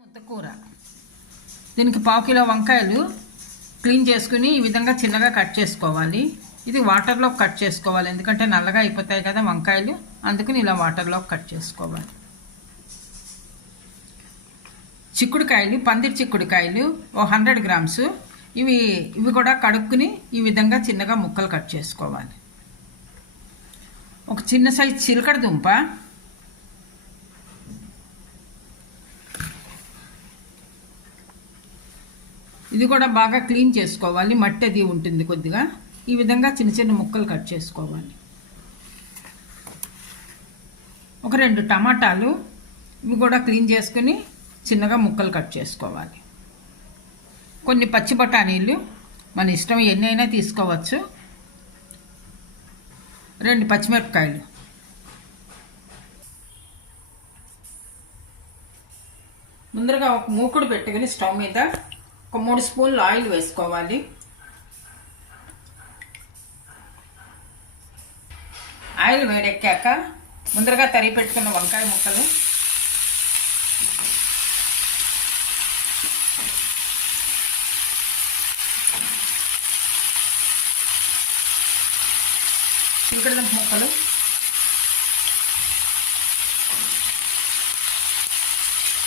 ముద్దకూర దీనికి పావు కిలో వంకాయలు క్లీన్ చేసుకుని ఈ విధంగా చిన్నగా కట్ చేసుకోవాలి. ఇది వాటర్లో కట్ చేసుకోవాలి, ఎందుకంటే నల్లగా అయిపోతాయి కదా వంకాయలు, అందుకని ఇలా వాటర్లో కట్ చేసుకోవాలి. చిక్కుడుకాయలు, పందిరి చిక్కుడుకాయలు 100 గ్రామ్స్. ఇవి కూడా కడుక్కుని ఈ విధంగా చిన్నగా ముక్కలు కట్ చేసుకోవాలి. ఒక చిన్న సైజు చిలకడ దుంప, ఇది కూడా బాగా క్లీన్ చేసుకోవాలి, మట్టి అది ఉంటుంది కొద్దిగా. ఈ విధంగా చిన్న చిన్న ముక్కలు కట్ చేసుకోవాలి. ఒక 2 టమాటాలు, ఇవి కూడా క్లీన్ చేసుకుని చిన్నగా ముక్కలు కట్ చేసుకోవాలి. కొన్ని పచ్చి బఠానీలు, మన ఇష్టం ఎన్నైనా తీసుకోవచ్చు. 2 పచ్చిమిరపకాయలు. ముందరగా ఒక మూకుడు పెట్టుకుని స్టవ్ మీద ఒక 3 స్పూన్లు ఆయిల్ వేసుకోవాలి. ఆయిల్ వేడెక్కాక ముందరగా తరిగి పెట్టుకున్న వంకాయ ముక్కలు, చిలకడదుంప ముక్కలు,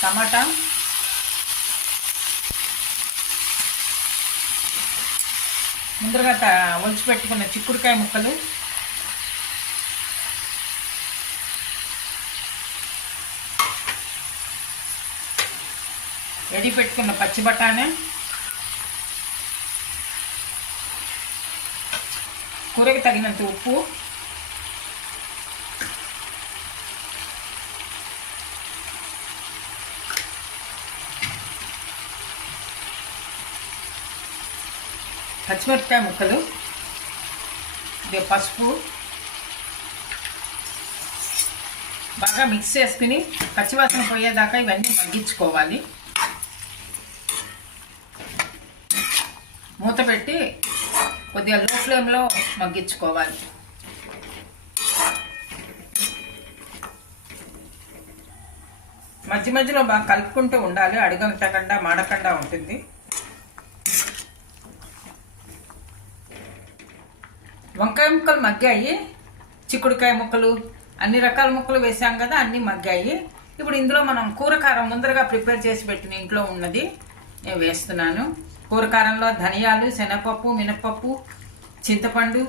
టమాటా, ముందరగా ఒలిచి పెట్టుకున్న చిక్కుడుకాయ ముక్కలు, రెడీ పెట్టుకున్న పచ్చి బఠానీ, కూరకి తగినంత ఉప్పు, పచ్చిమిరపకాయ ముక్కలు, పసుపు బాగా మిక్స్ చేసుకుని పచ్చివాసన పోయేదాకా ఇవన్నీ మగ్గించుకోవాలి. మూత పెట్టి కొద్దిగా లో ఫ్లేమ్లో మగ్గించుకోవాలి. మధ్య మధ్యలో బాగా కలుపుకుంటూ ఉండాలి, అడుగంటకుండా మాడకుండా ఉంటుంది. వంకాయ ముక్కలు మగ్గాయి, చిక్కుడుకాయ ముక్కలు, అన్ని రకాల ముక్కలు వేసాం కదా, అన్నీ మగ్గాయి. ఇప్పుడు ఇందులో మనం కూరకారం ముందరగా ప్రిపేర్ చేసి పెట్టిన ఇంట్లో ఉన్నది నేను వేస్తున్నాను. కూరకారంలో ధనియాలు, శనగపప్పు, మినపప్పు, చింతపండు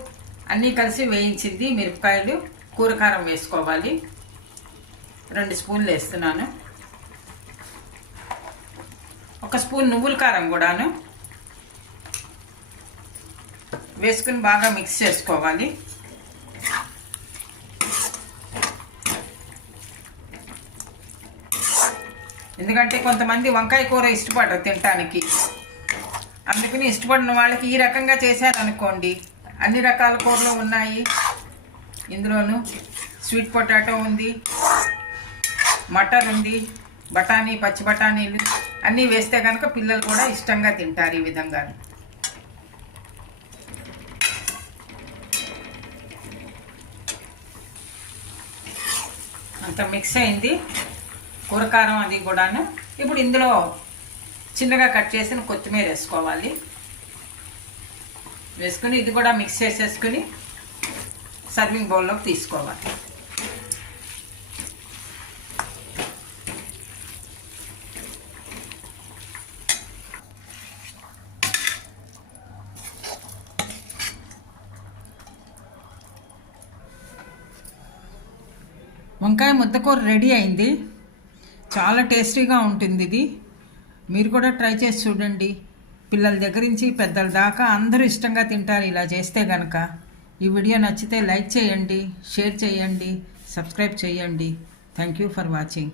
అన్నీ కలిసి వేయించింది, మిరపకాయలు, కూరకారం వేసుకోవాలి. 2 స్పూన్లు వేస్తున్నాను. 1 స్పూన్ నువ్వుల కారం కూడాను వేసుకుని బాగా మిక్స్ చేసుకోవాలి. ఎందుకంటే కొంతమంది వంకాయ కూర ఇష్టపడరు తినటానికి, అందుకని ఇష్టపడిన వాళ్ళకి ఈ రకంగా చేశారనుకోండి, అన్ని రకాల కూరలు ఉన్నాయి. ఇందులోనూ స్వీట్ పొటాటో ఉంది, మటర్ ఉంది, బఠానీ, పచ్చి బఠానీలు అన్నీ వేస్తే కనుక పిల్లలు కూడా ఇష్టంగా తింటారు ఈ విధంగా. అంత మిక్స్ అయింది కూరకారం అది కూడాను. ఇప్పుడు ఇందులో చిన్నగా కట్ చేసిన కొత్తిమీర వేసుకోవాలి. వేసుకుని ఇది కూడా మిక్స్ చేసేసుకుని సర్వింగ్ బౌల్లోకి తీసుకోవాలి. వంకాయ ముద్దకూర రెడీ అయింది. చాలా టేస్టీగా ఉంటుంది ఇది. మీరు కూడా ట్రై చేసి చూడండి. పిల్లల దగ్గర నుంచి పెద్దల దాకా అందరూ ఇష్టంగా తింటారు ఇలా చేస్తే కనుక. ఈ వీడియో నచ్చితే లైక్ చేయండి, షేర్ చేయండి, సబ్స్క్రైబ్ చేయండి. Thank you for watching.